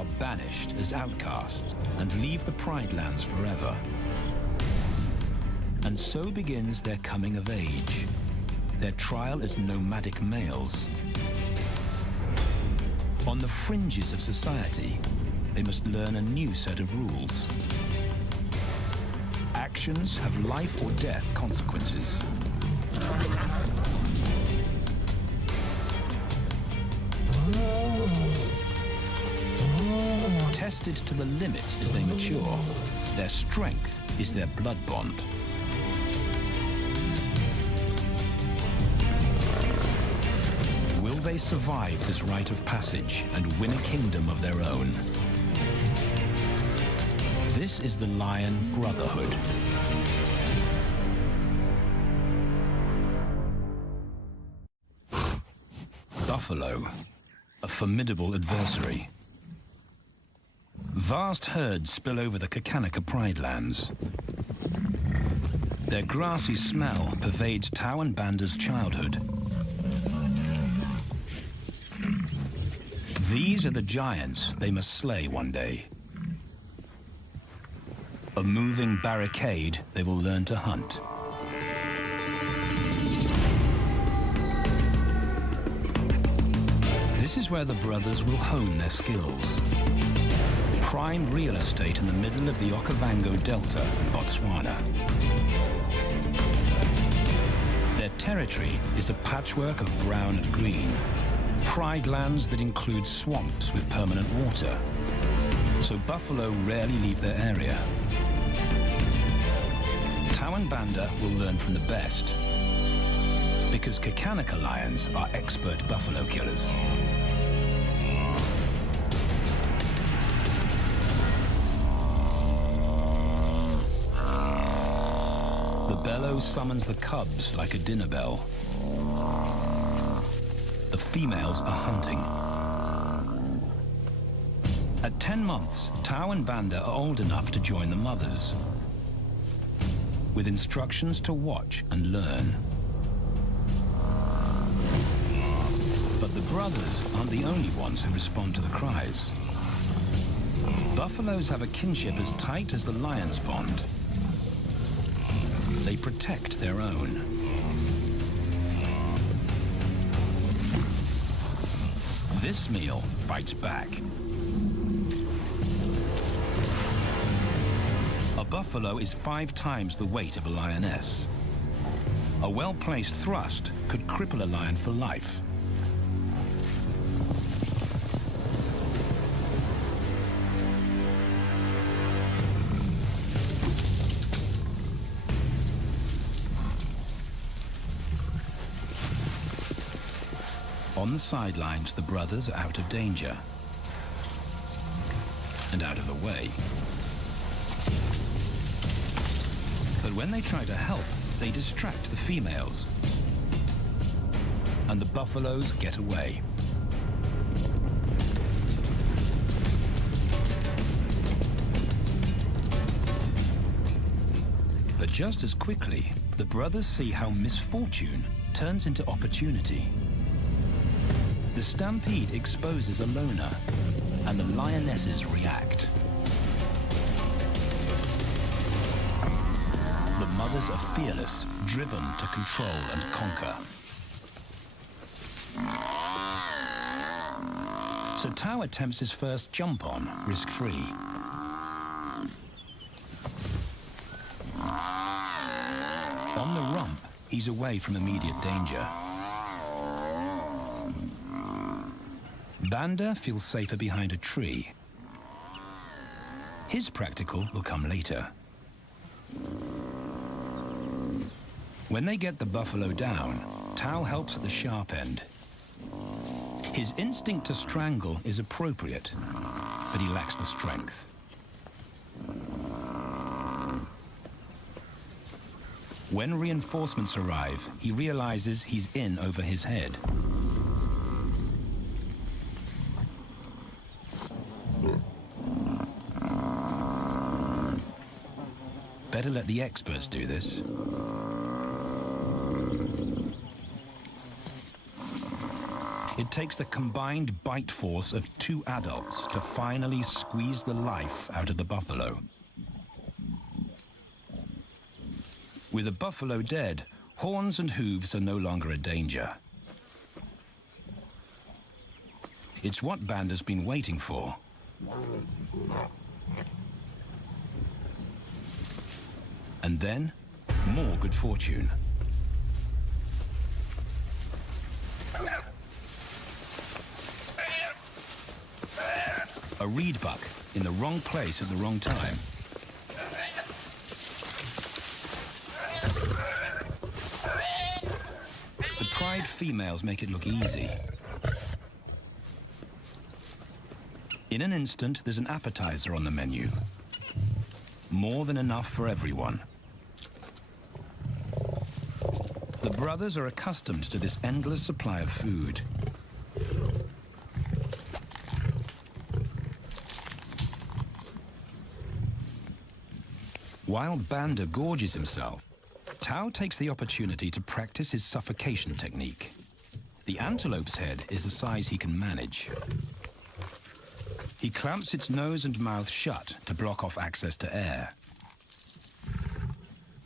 are banished as outcasts and leave the Pride Lands forever. And so begins their coming of age, their trial as nomadic males. On the fringes of society, they must learn a new set of rules. Actions have life or death consequences. Tested to the limit as they mature, their strength is their blood bond. Will they survive this rite of passage and win a kingdom of their own? This is the Lion Brotherhood. Buffalo, a formidable adversary. Vast herds spill over the Kakanika Pride Lands. Their grassy smell pervades Tawan Banda's childhood. These are the giants they must slay one day. A moving barricade they will learn to hunt. This is where the brothers will hone their skills. Prime real estate in the middle of the Okavango Delta in Botswana. Their territory is a patchwork of brown and green. Pride lands that include swamps with permanent water. So buffalo rarely leave their area. Tawan Banda will learn from the best, because Kakanika lions are expert buffalo killers. The bellow summons the cubs like a dinner bell. The females are hunting. At 10 months, Tawan Banda are old enough to join the mothers, with instructions to watch and learn. But the brothers aren't the only ones who respond to the cries. Buffaloes have a kinship as tight as the lions bond. They protect their own. This meal fights back. A buffalo is 5 times the weight of a lioness. A well-placed thrust could cripple a lion for life. On the sidelines, the brothers are out of danger and out of the way. But when they try to help, they distract the females, and the buffaloes get away. But just as quickly, the brothers see how misfortune turns into opportunity. The stampede exposes a loner, and the lionesses react. The mothers are fearless, driven to control and conquer. So Tao attempts his first jump on, risk-free. On the rump, he's away from immediate danger. Banda feels safer behind a tree. His practical will come later. When they get the buffalo down, Tao helps at the sharp end. His instinct to strangle is appropriate, but he lacks the strength. When reinforcements arrive, he realizes he's in over his head. Better let the experts do this. It It takes the combined bite force of 2 adults to finally squeeze the life out of the buffalo. With the buffalo dead, horns and hooves are no longer a danger. It's what Banda's been waiting for. And then, more good fortune. A reed buck in the wrong place at the wrong time. The pride females make it look easy. In an instant, there's an appetizer on the menu. More than enough for everyone. The brothers are accustomed to this endless supply of food. While Banda gorges himself, Tao takes the opportunity to practice his suffocation technique. The antelope's head is the size he can manage. He clamps its nose and mouth shut to block off access to air.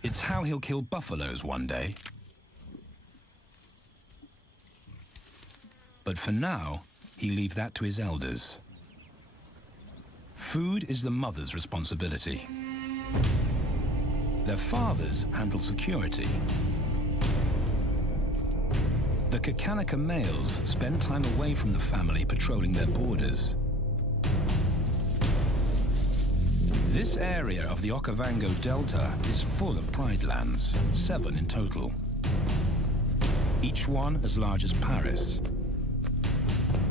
It's how he'll kill buffaloes one day. But for now, he leaves that to his elders. Food is the mother's responsibility. Their fathers handle security. The Kakanika males spend time away from the family patrolling their borders. This area of the Okavango Delta is full of pride lands, 7 in total. Each one as large as Paris.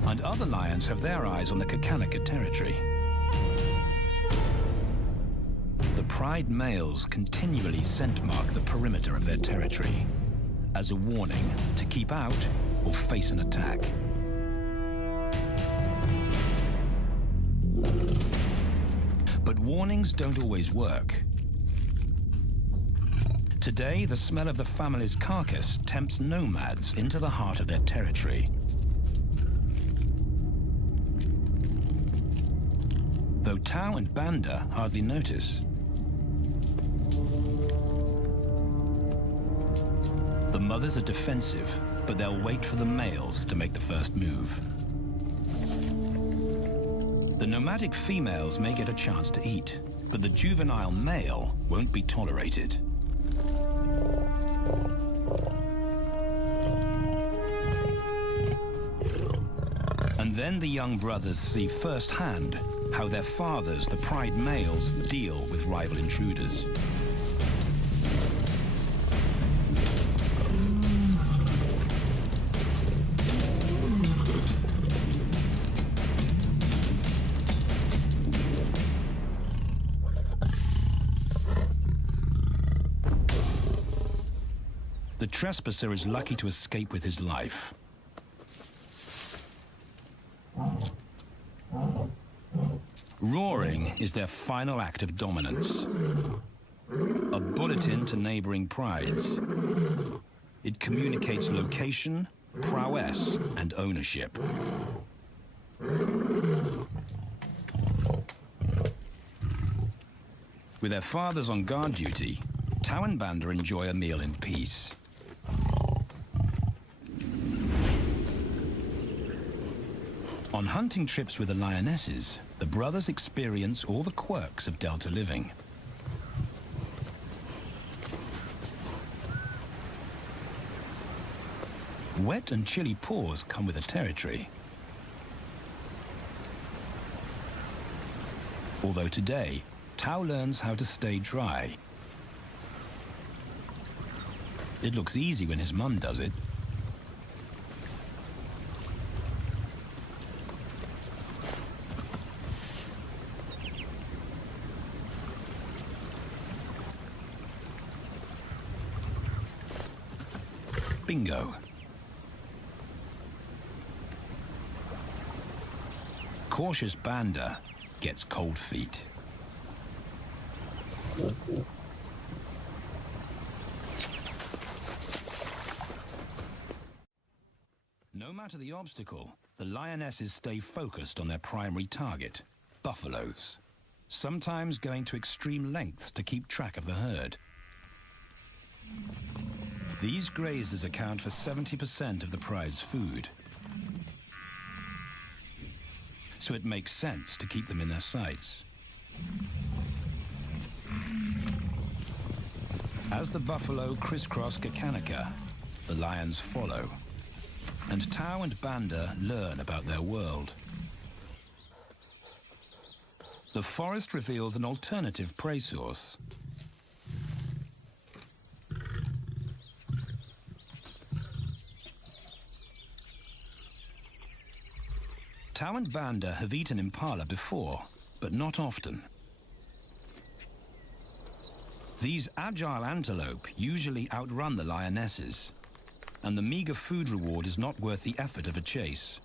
And other lions have their eyes on the Kakanika territory. The pride males continually scent mark the perimeter of their territory as a warning to keep out or face an attack. But warnings don't always work. Today, the smell of the family's carcass tempts nomads into the heart of their territory. Though Tao and Banda hardly notice. The mothers are defensive, but they'll wait for the males to make the first move. The nomadic females may get a chance to eat, but the juvenile male won't be tolerated. And then the young brothers see firsthand how their fathers, the pride males, deal with rival intruders. The trespasser is lucky to escape with his life. Roaring is their final act of dominance. A bulletin to neighboring prides. It communicates location, prowess, and ownership. With their fathers on guard duty, Tao and Banda enjoy a meal in peace. On hunting trips with the lionesses, the brothers experience all the quirks of Delta living. Wet and chilly paws come with the territory. Although today, Tao learns how to stay dry. It looks easy when his mum does it. Bingo. Cautious Banda gets cold feet. No matter matter the obstacle, the lionesses stay focused on their primary target, buffaloes, sometimes going to extreme lengths to keep track of the herd. These grazers account for 70% of the pride's food, so it makes sense to keep them in their sights. As the buffalo crisscross Kakanika, the lions follow, and Tao and Banda learn about their world. The forest reveals an alternative prey source. Tao and Banda have eaten impala before, but not often. These agile antelope usually outrun the lionesses, and the meager food reward is not worth the effort of a chase.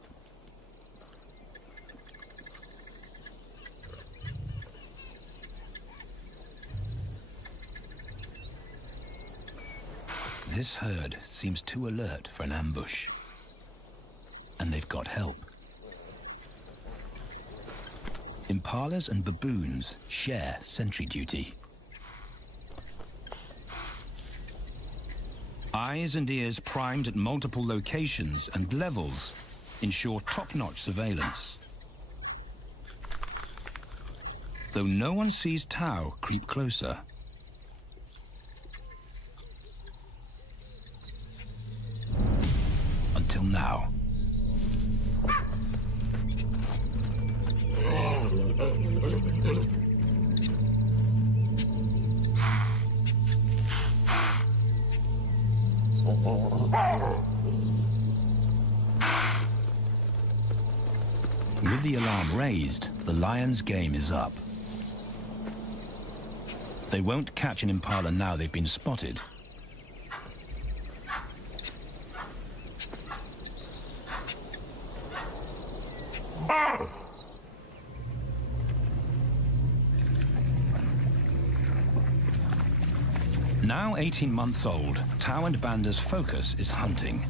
This herd seems too alert for an ambush, and they've got help. Impalas and baboons share sentry duty. Eyes and ears primed at multiple locations and levels ensure top-notch surveillance. Though no one sees Tao creep closer. Until now. With the alarm raised, the lions' game is up. They won't catch an impala now they've been spotted. Now 18 months old, Tao and Banda's focus is hunting.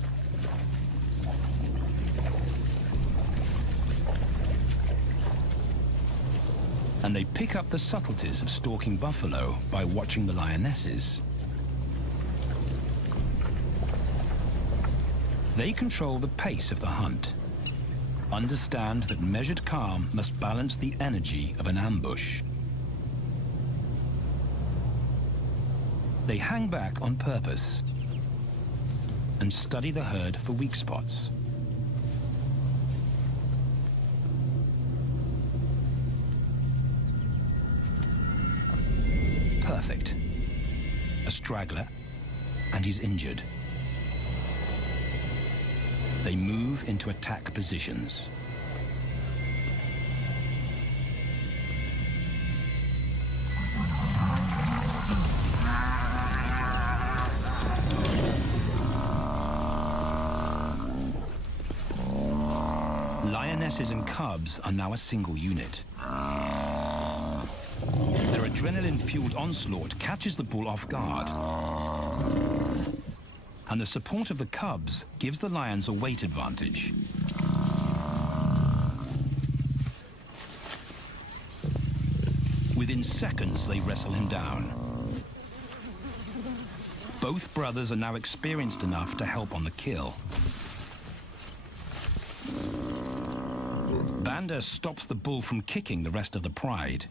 And they pick up the subtleties of stalking buffalo by watching the lionesses. They control the pace of the hunt, understand that measured calm must balance the energy of an ambush. They hang back on purpose and study the herd for weak spots. Perfect. A straggler, and he's injured. They move into attack positions. Lionesses and cubs are now a single unit. Their adrenaline-fueled onslaught catches the bull off guard. And the support of the cubs gives the lions a weight advantage. Within seconds, they wrestle him down. Both brothers are now experienced enough to help on the kill. Banda stops the bull from kicking the rest of the pride.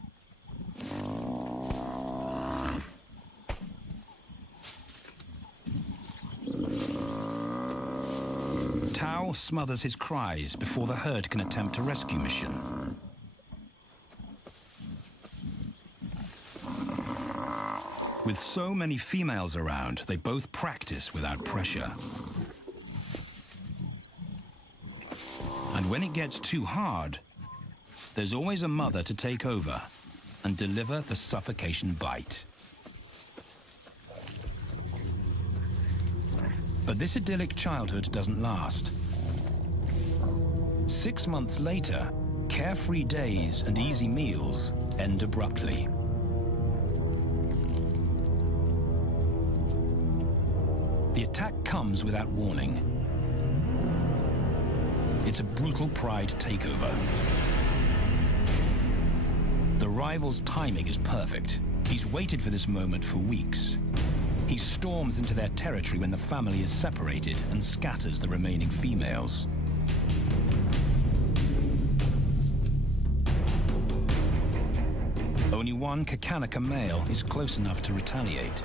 Tao smothers his cries before the herd can attempt a rescue mission. With so many females around, they both practice without pressure. And when it gets too hard, there's always a mother to take over and deliver the suffocation bite. But this idyllic childhood doesn't last. 6 months later, carefree days and easy meals end abruptly. The attack comes without warning. It's a brutal pride takeover. The rival's timing is perfect. He's waited for this moment for weeks. He storms into their territory when the family is separated and scatters the remaining females. Only one Kakanika male is close enough to retaliate.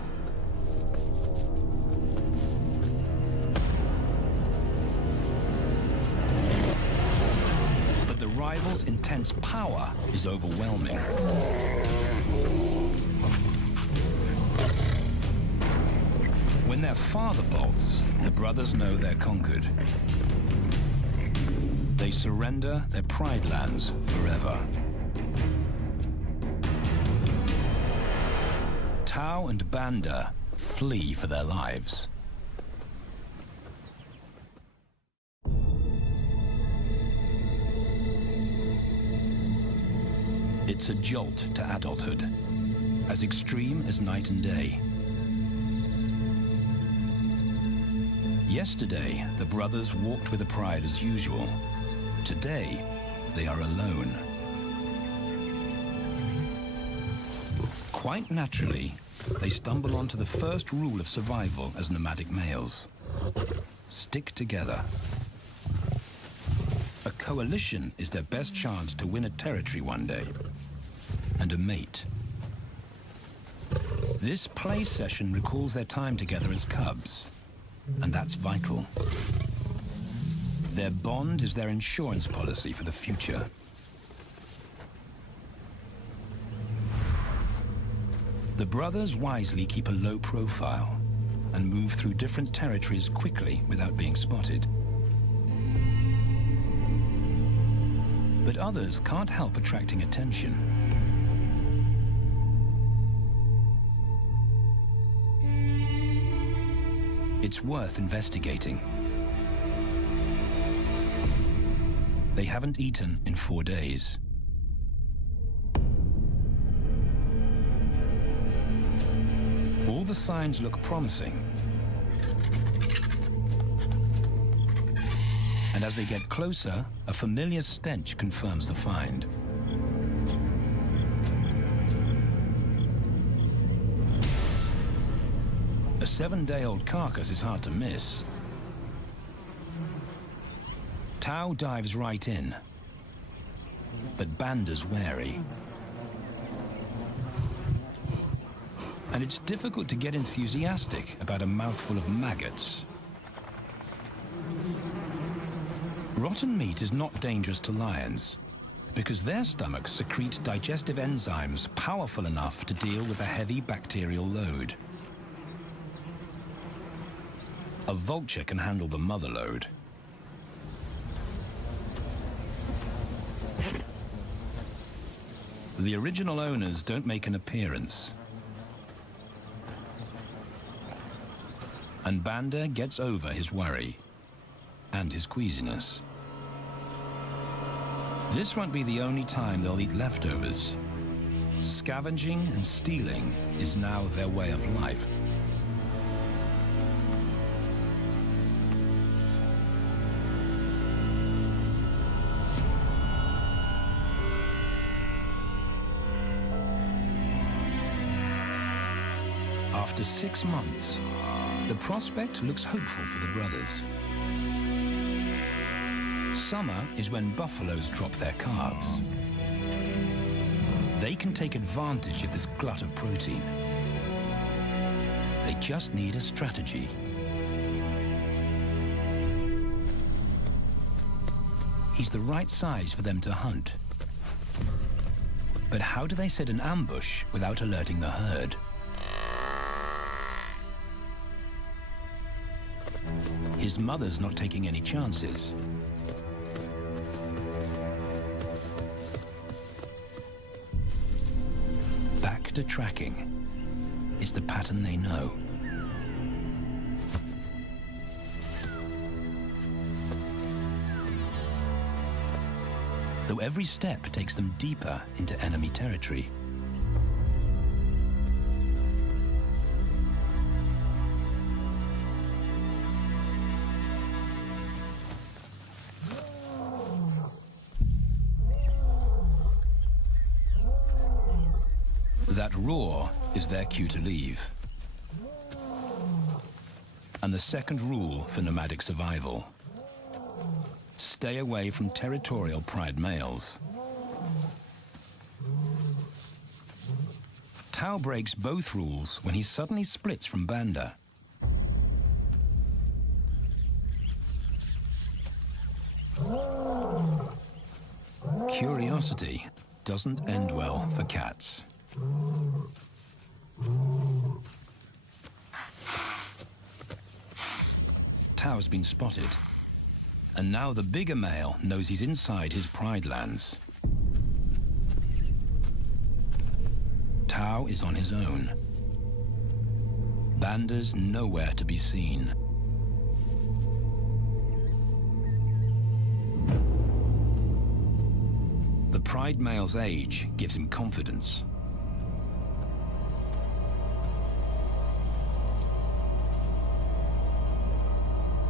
But the rival's intense power is overwhelming. When their father bolts, the brothers know they're conquered. They surrender their pride lands forever. Tao and Banda flee for their lives. It's a jolt to adulthood, as extreme as night and day. Yesterday, the brothers walked with the pride as usual. Today, they are alone. Quite naturally, they stumble onto the first rule of survival as nomadic males. Stick together. A coalition is their best chance to win a territory one day, and a mate. This play session recalls their time together as cubs, and that's vital. Their bond is their insurance policy for the future. The brothers wisely keep a low profile and move through different territories quickly without being spotted. But others can't help attracting attention. It's worth investigating. They haven't eaten in 4 days. All the signs look promising. And as they get closer, a familiar stench confirms the find. A 7-day-old carcass is hard to miss. Tao dives right in, but Banda's wary. And it's difficult to get enthusiastic about a mouthful of maggots. Rotten meat is not dangerous to lions, because their stomachs secrete digestive enzymes powerful enough to deal with a heavy bacterial load. A vulture can handle the mother load. The original owners don't make an appearance. And Banda gets over his worry and his queasiness. This won't be the only time they'll eat leftovers. Scavenging and stealing is now their way of life. After 6 months, the prospect looks hopeful for the brothers. Summer is when buffaloes drop their calves. They can take advantage of this glut of protein. They just need a strategy. He's the right size for them to hunt. But how do they set an ambush without alerting the herd? His mother's not taking any chances. Back to tracking. It's the pattern they know. Though every step takes them deeper into enemy territory. That roar is their cue to leave. And the second rule for nomadic survival: stay away from territorial pride males. Tao breaks both rules when he suddenly splits from Banda. Curiosity doesn't end well for cats. Tao's been spotted, and now the bigger male knows he's inside his pride lands. Tao is on his own. Banda's nowhere to be seen. The pride male's age gives him confidence.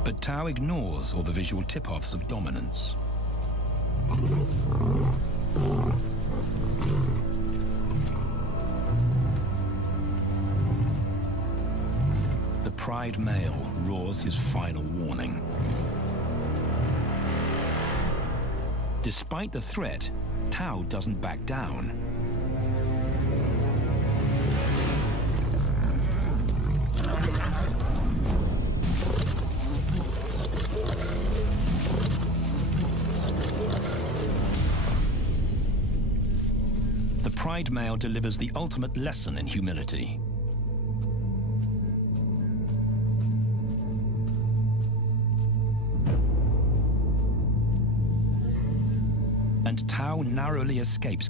But Tao ignores all the visual tip-offs of dominance. The pride male roars his final warning. Despite the threat, Tao doesn't back down. The pride male delivers the ultimate lesson in humility. And Tao narrowly escapes.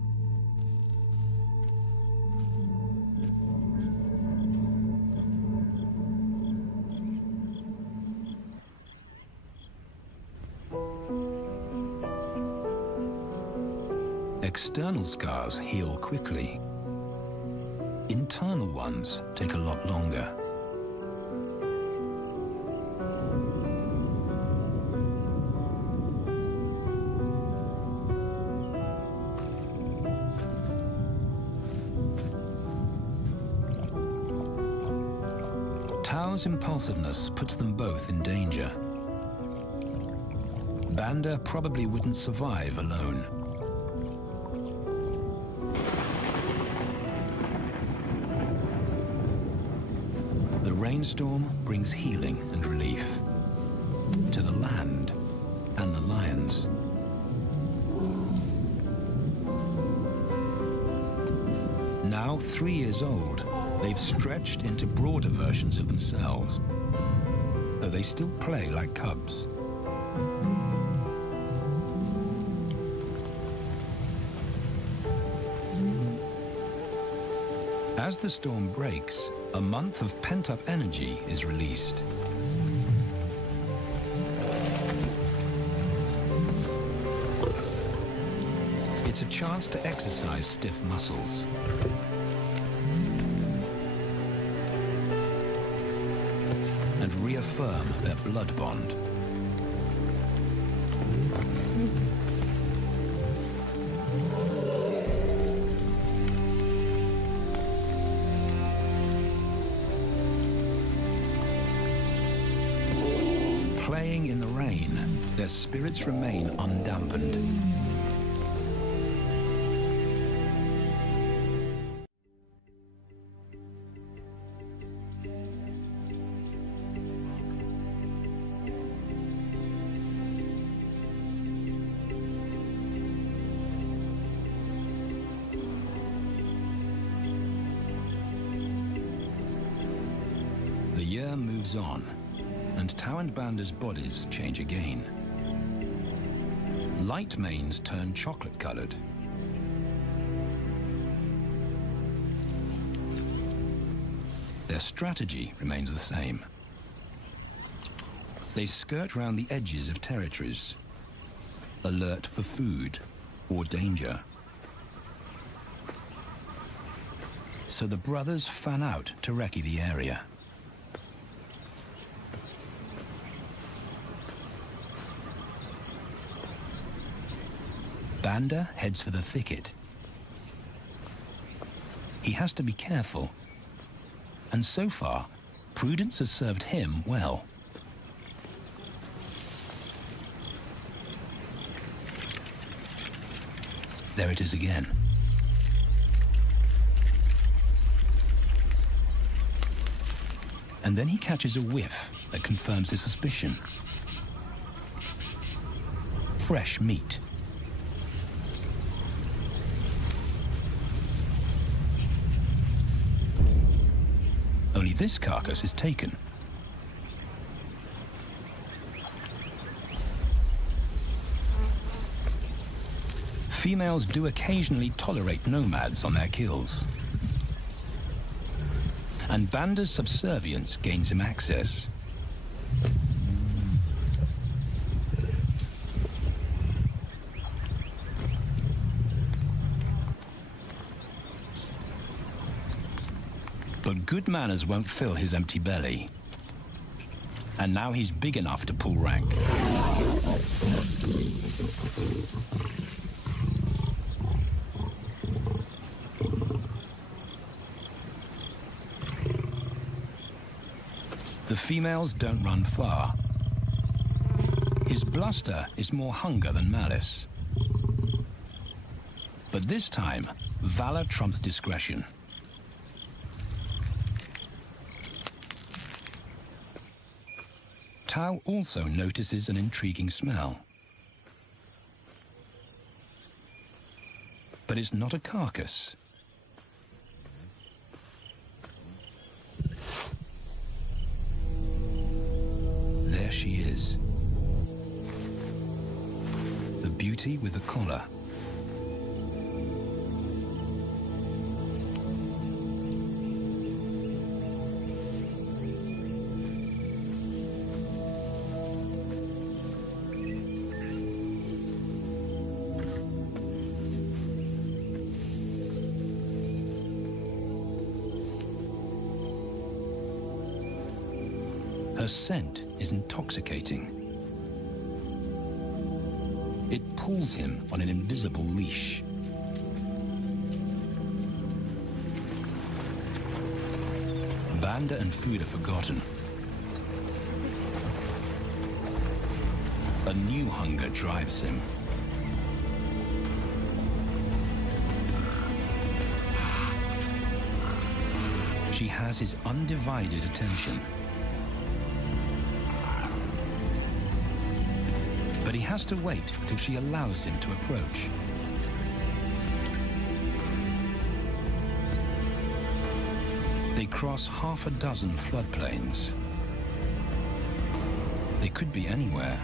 External scars heal quickly. Internal ones take a lot longer. Tao's impulsiveness puts them both in danger. Banda probably wouldn't survive alone. The rainstorm brings healing and relief to the land and the lions. Now 3 years old, they've stretched into broader versions of themselves, though they still play like cubs. As the storm breaks, a month of pent-up energy is released. It's a chance to exercise stiff muscles. And reaffirm their blood bond. Playing in the rain, their spirits remain undampened. The year moves on, and Tao and Banda's bodies change again. Light manes turn chocolate-colored. Their strategy remains the same. They skirt round the edges of territories, alert for food or danger. So the brothers fan out to recce the area. Banda heads for the thicket. He has to be careful. And so far, prudence has served him well. There it is again. And then he catches a whiff that confirms his suspicion. Fresh meat. Only this carcass is taken. Females do occasionally tolerate nomads on their kills. And Banda's subservience gains him access. But good manners won't fill his empty belly. And now he's big enough to pull rank. The females don't run far. His bluster is more hunger than malice. But this time, valor trumps discretion. Tao also notices an intriguing smell. But it's not a carcass. There she is. The beauty with the collar. Her scent is intoxicating. It pulls him on an invisible leash. Banda and food are forgotten. A new hunger drives him. She has his undivided attention. But he has to wait till she allows him to approach. They cross half a dozen floodplains. They could be anywhere.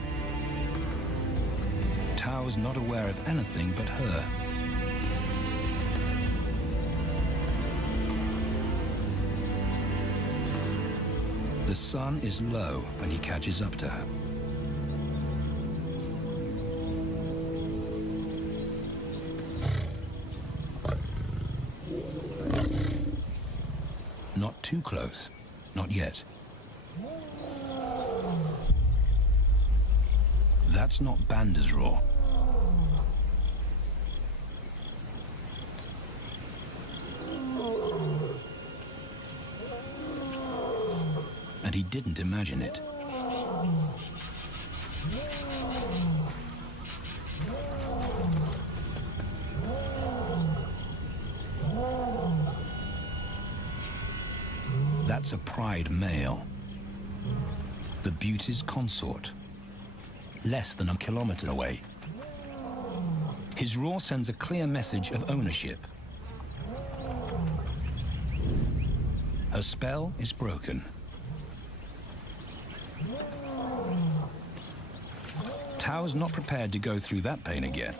Tao's not aware of anything but her. The sun is low when he catches up to her. Not too close, not yet. That's not Banda's roar. And he didn't imagine it. That's a pride male. The beauty's consort. Less than a kilometer away. His roar sends a clear message of ownership. Her spell is broken. Tao's not prepared to go through that pain again.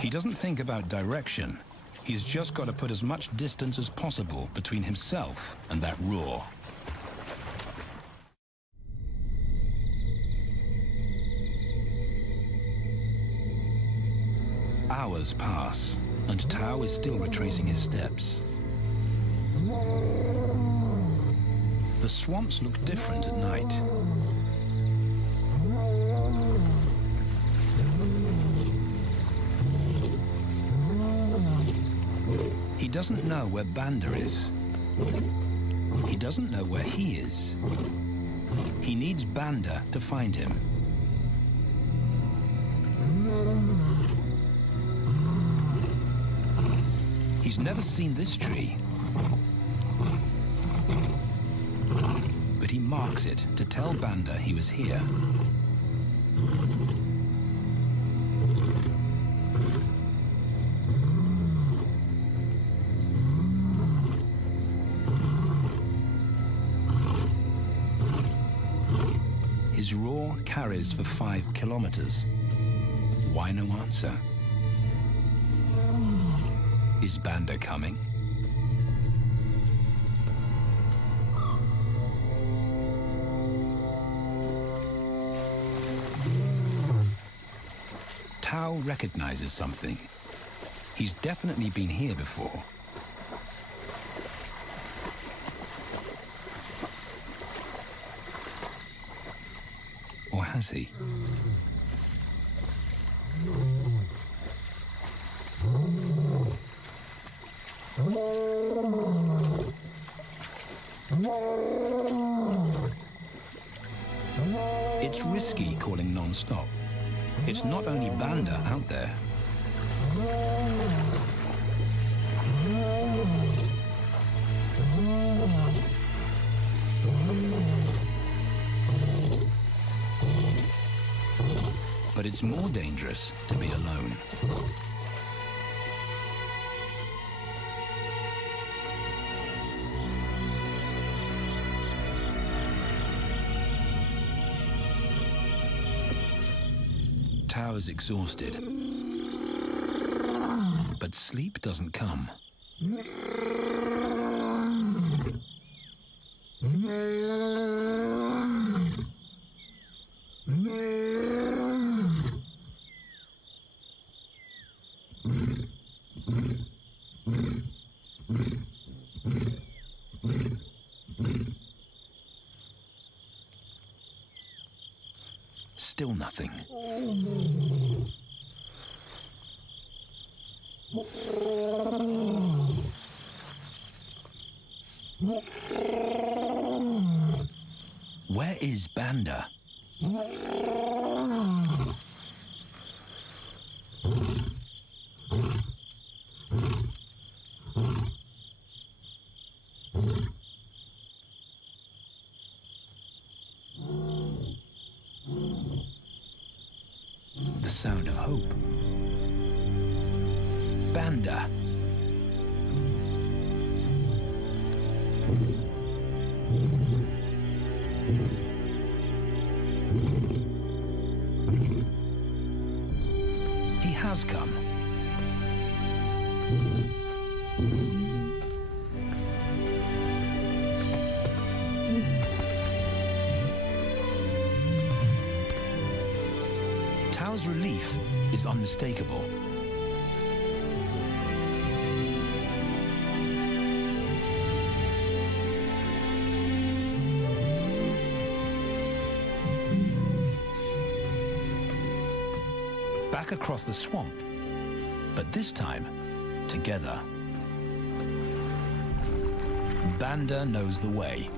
He doesn't think about direction. He's just got to put as much distance as possible between himself and that roar. Hours pass, and Tao is still retracing his steps. The swamps look different at night. He doesn't know where Banda is. He doesn't know where he is. He needs Banda to find him. He's never seen this tree, but he marks it to tell Banda he was here. His roar carries for 5 kilometers. Why no answer? Is Banda coming? Tao recognizes something. He's definitely been here before. Or has he? It's risky calling non-stop. It's not only Banda out there. But it's more dangerous to be alone. Tao is exhausted, but sleep doesn't come. Still nothing. Where is Banda? The sound of hope. Banda. He has come. Tao's relief is unmistakable. Back across the swamp, but this time, together. Banda knows the way.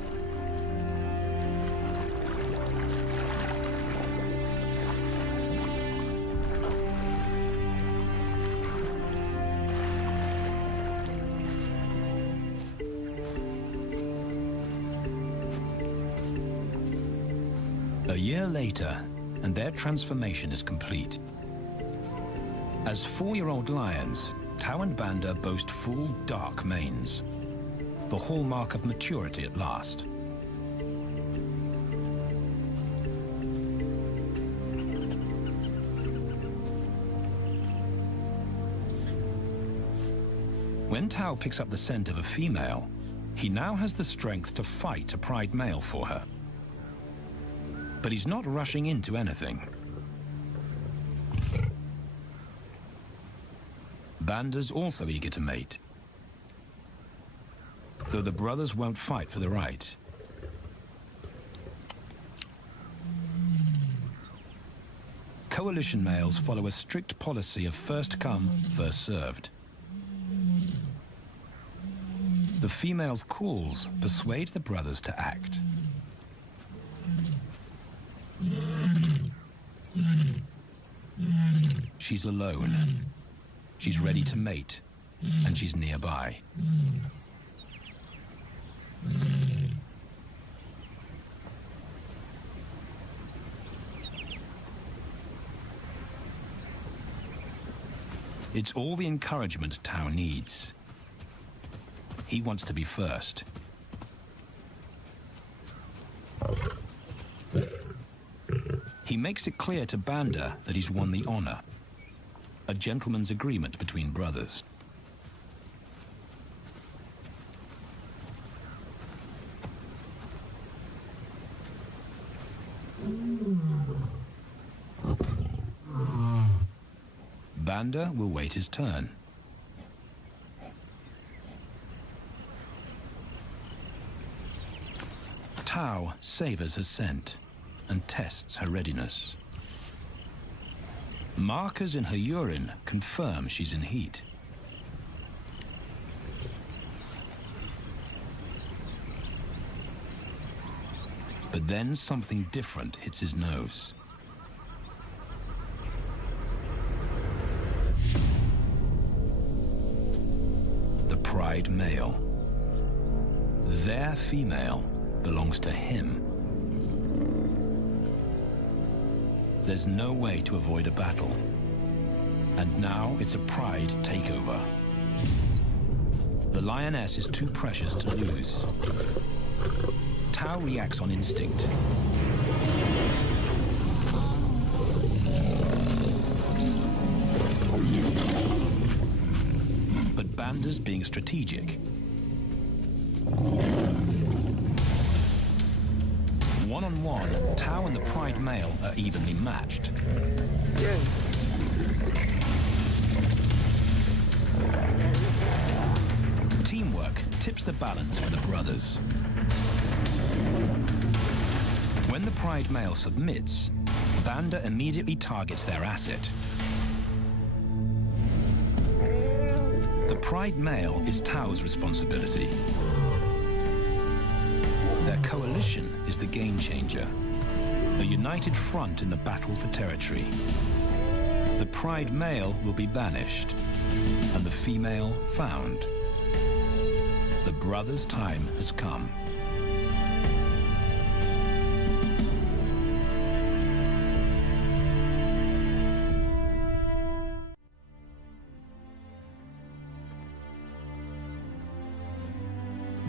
A year later, and their transformation is complete. As 4-year-old lions, Tao and Banda boast full, dark manes, the hallmark of maturity at last. When Tao picks up the scent of a female, he now has the strength to fight a pride male for her. But he's not rushing into anything. Banda's also eager to mate, though the brothers won't fight for the right. Coalition males follow a strict policy of first come, first served. The female's calls persuade the brothers to act. She's alone. She's ready to mate, and she's nearby. It's all the encouragement Tao needs. He wants to be first. He makes it clear to Banda that he's won the honor, a gentleman's agreement between brothers. Banda will wait his turn. Tao savors her scent and tests her readiness. Markers in her urine confirm she's in heat. But then something different hits his nose. The pride male. Their female belongs to him. There's no way to avoid a battle. And now it's a pride takeover. The lioness is too precious to lose. Tao reacts on instinct. But Banda's being strategic. One-on-one, Tao and the pride male are evenly matched. Yeah. Teamwork tips the balance for the brothers. When the pride male submits, Banda immediately targets their asset. The pride male is Tao's responsibility. Their coalition is the game changer, a united front in the battle for territory. The pride male will be banished, and the female found. The brothers' time has come.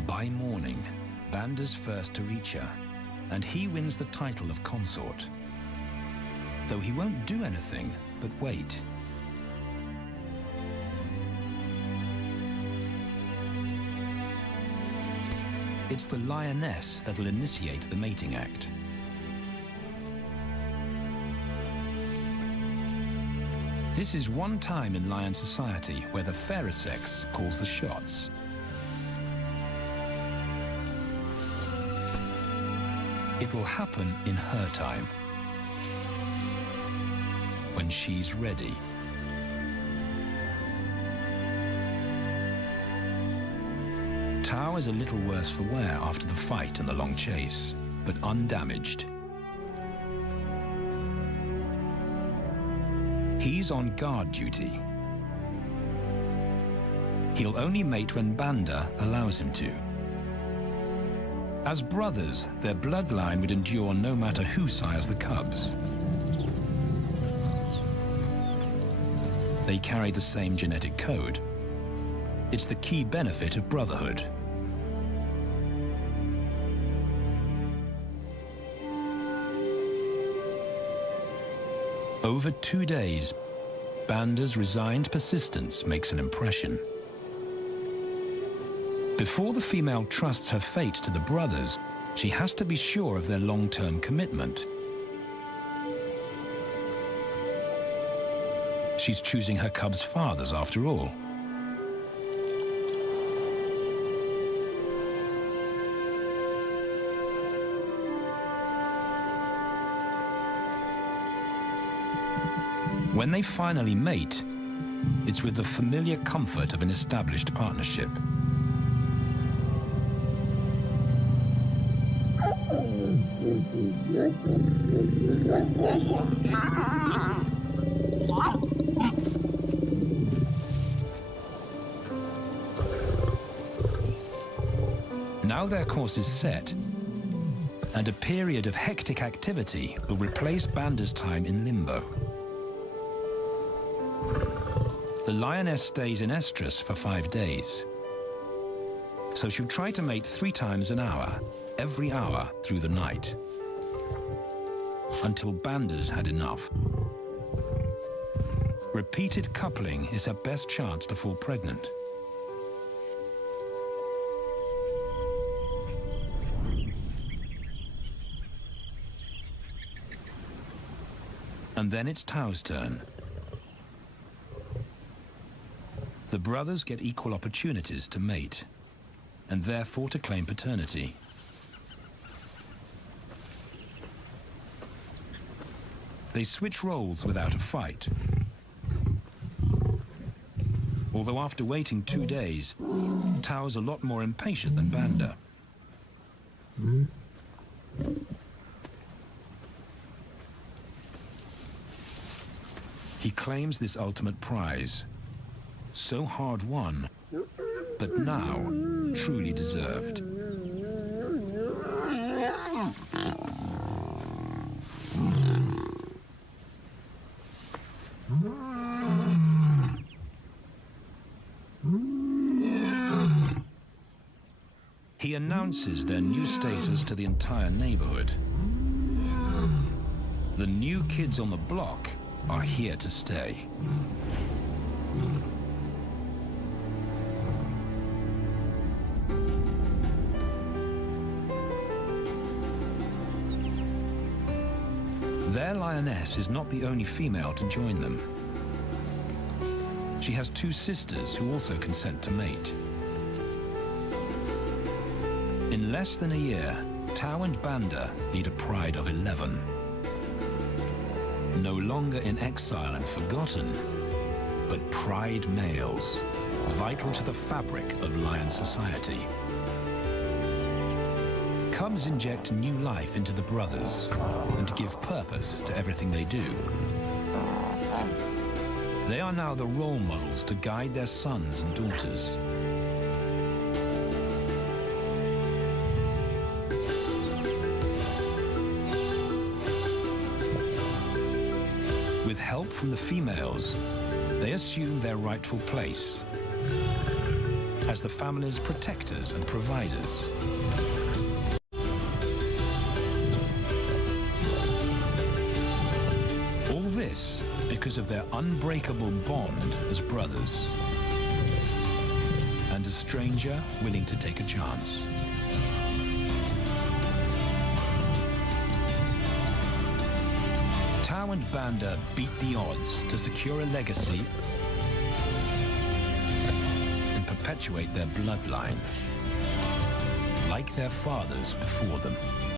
By morning, Banda's first to reach her, and he wins the title of consort. Though he won't do anything but wait. It's the lioness that'll initiate the mating act. This is one time in lion society where the fairer sex calls the shots. It will happen in her time, when she's ready. Tao is a little worse for wear after the fight and the long chase, but undamaged. He's on guard duty. He'll only mate when Banda allows him to. As brothers, their bloodline would endure no matter who sires the cubs. They carry the same genetic code. It's the key benefit of brotherhood. Over 2 days, Banda's resigned persistence makes an impression. Before the female trusts her fate to the brothers, she has to be sure of their long-term commitment. She's choosing her cubs' fathers after all. When they finally mate, it's with the familiar comfort of an established partnership. Now their course is set, and a period of hectic activity will replace Banda's time in limbo. The lioness stays in estrus for 5 days, so she'll try to mate 3 times an hour, every hour through the night, until Banda's had enough. Repeated coupling is her best chance to fall pregnant. And then it's Tau's turn. The brothers get equal opportunities to mate, and therefore to claim paternity. They switch roles without a fight. Although after waiting 2 days, Tau's a lot more impatient than Banda. He claims this ultimate prize, so hard won, but now truly deserved. He announces their new status to the entire neighborhood. The new kids on the block are here to stay. Their lioness is not the only female to join them. She has 2 sisters who also consent to mate. In less than a year, Tau and Banda lead a pride of 11. No longer in exile and forgotten, but pride males, vital to the fabric of lion society. Cubs inject new life into the brothers and give purpose to everything they do. They are now the role models to guide their sons and daughters. With help from the females, they assume their rightful place as the family's protectors and providers. All this because of their unbreakable bond as brothers, and a stranger willing to take a chance. Tau and Banda beat the odds to secure a legacy and perpetuate their bloodline, like their fathers before them.